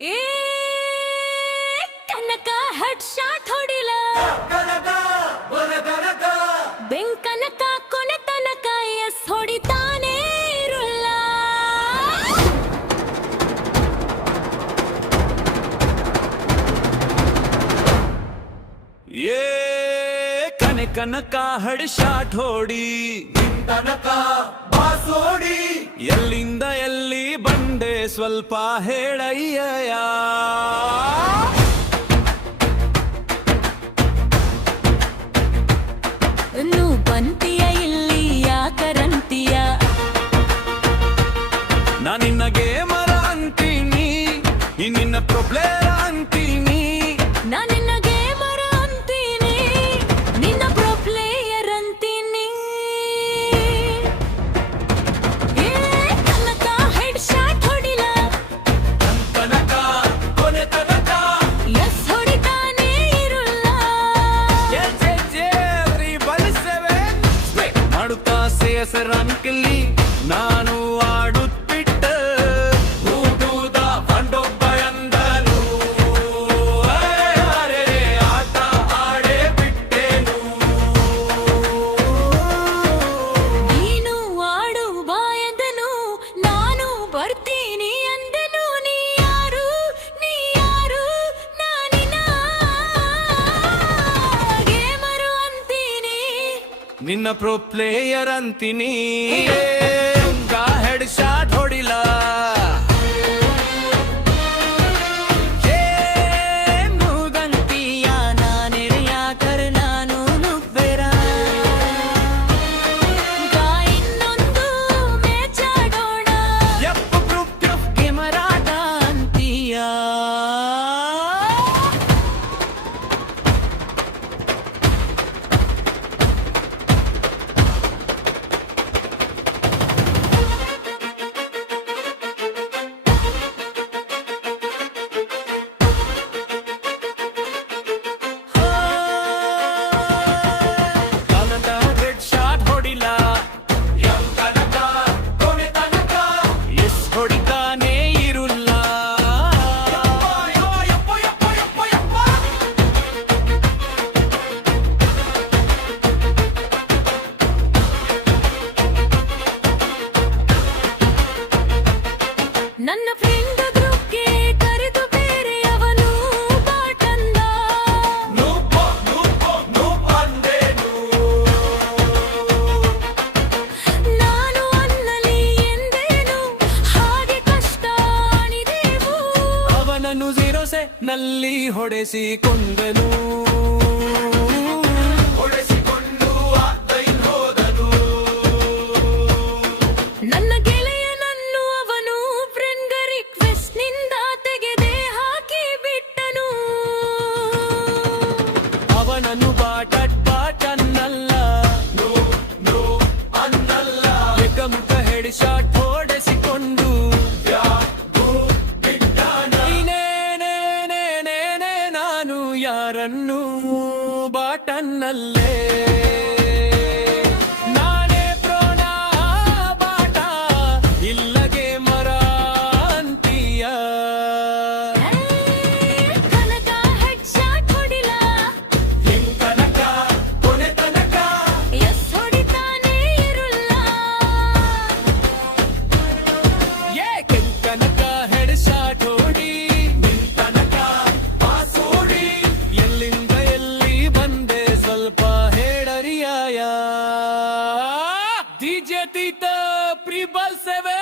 ಏ ಕನಕ head shot ಹೊಡಿಲ ಬೆಂಕನಕ ಕೊನೆ ತನಕ ಎಸ್ ಹೊಡಿತಾನೆ ಇರುಲ್ಲ. ಏ ಕನೆ ಕನಕ ಹೆಡ್ ಶಾಟ್ ಹೊಡಿ ತನಕ ಬಾಸೋಡಿ ಎಲ್ಲಿಂದ ಎಲ್ಲಿ ಬಂದೆ ಸ್ವಲ್ಪ ಹೇಳಯ್ಯ. ನು ಬಂತಿಯ ಇಲ್ಲಿ ಯಾಕರಂತಿಯ ನಾ ನಿನ್ನ ಗೇಮರ ಅಂತೀನಿ, ನಿನ್ನ ಪ್ರೊಪ್ಲೇಯರ್ ಅಂತೀನಿ. ನಾ ನಿನ್ನ ಗೇಮರ ಅಂತೀನಿ, ನಿನ್ನ ಪ್ರೊ ಪ್ಲೇಯರ್ ಅಂತೀನಿ. ಏ ಕನಕ ಹೆಡ್ ಶಾಟ್ ಹೊಡಿಲ ತನಕ ಕೊನೆ ತನಕ ಎಸ್ ಹೊಡಿತಾನೆ ಇರುಲ್ಲ. ಮಾಡುತ್ತಾ ಸೇಸ ರಂಕಲ್ಲಿ ನಾನು ಆಡುತ್ತಿಟ್ಟ ಹೂದೂದ ಬಂಡೊಬ್ಬ ಎಂದನು. ಅರೆ ಆಟ ಆಡೇ ಬಿಟ್ಟೆನು. ನೀನು ಆಡು ಬಾಯದನು, ನಾನು ಬರ್ತೀನಿ ಅಂದನು. ನೀ ಯಾರು ನಾನಿನ ಗೇಮರು ಅಂತೀನಿ. ನಿನ್ನ ಪ್ರೊ ಪ್ಲೇಯರ್ ಅಂತೀನಿ. ಹೆಡ್ ಶಾಟ್ ಹೊಡಿಲ ಮೂಗಂತೀಯ ನಾನೆರೆಯಾಕರ ನಾನು ನುಗ್ಬೆರ. ಇನ್ನೊಂದು ಮೇಚಾಡೋಣ ಗೆಮರಾಟ ಅಂತೀಯ. ಕನಕ ಹೆಡ್ ಶಾಟ್ ಹೊಡಿಲ ತನಕ ಕೊನೆ ತನಕ ಎಸ್ ಹೊಡಿತಾನೆ ಇರುಲ್ಲ. ಯಪ್ಪ ಯಪ್ಪ ಯಪ್ಪ ಯಪ್ಪ. ನನ್ನ ಫ್ರೆಂಡ್ ಗ್ರೂಪ್ಗೆ ಕರೆದು ಬೇರೆ ಅವನು ಬಾಟಂದ. ನೂಪ್ ಅಂದೇನು. ನಾನು ಅನ್ನಲಿ ಎಂದೇನು ಹಾಗೆ ಕಷ್ಟ ಅಣಿದೆವು. ಅವನನ್ನು ಝೀರೋಸೆ ನಲ್ಲಿ ಹೊಡೆಸಿಕೊಂಡನು. ಹೊಡೆಸಿಕೊಂಡು ಆತೈನ್ ಹೋದನು. ನನ್ನ ಗೆಳೆಯನನ್ನು ಅವನು ಫ್ರೆಂಡ್ ರಿಕ್ವೆಸ್ಟ್ ನಿಂದ ತೆಗೆದೆ ಹಾಕಿ ಬಿಟ್ಟನು. ಅವನನ್ನು ಬಾಟನ್ನಲ್ಲ ನೋ ಅನ್ನಲ್ಲ. ಏಕಮುಖ ಹೆಡ್ ಶಾಟ್ ಹೊಡೆಸಿಕೊಂಡು ಯಾಕೋ ಬಿಟ್ಟನ. ನೀನೇನೇನೇನೇನೇ ನಾನು ಯಾರನ್ನು ಬಾಟನ್ನಲ್ಲೇ ನಾನೇ ಪ್ರೋಣ ಬಾಟ ಇಲ್ಲಗೆ ಮರ ಅಂತೀಯ. ಕನಕ ಹೆಡ್ ಶಾಟ್ ಹೊಡಿಲ ತನಕ ಕೊನೆ ತನಕ ಎಸ್ ಹೊಡಿತಾನೆ ಇರುಲ್ಲ. ಏ ಕನಕ ಹೆಡ್ ಶಾಟ್ ಹೊಡಿ ತನಕ ಬಾಸೋಡಿ ಎಲ್ಲಿಂದ ಎಲ್ಲಿ ಬಂದೆ ಸ್ವಲ್ಪ ಹೇಳರಿಯಾಯ. DJ Tita, Pre-Ball 7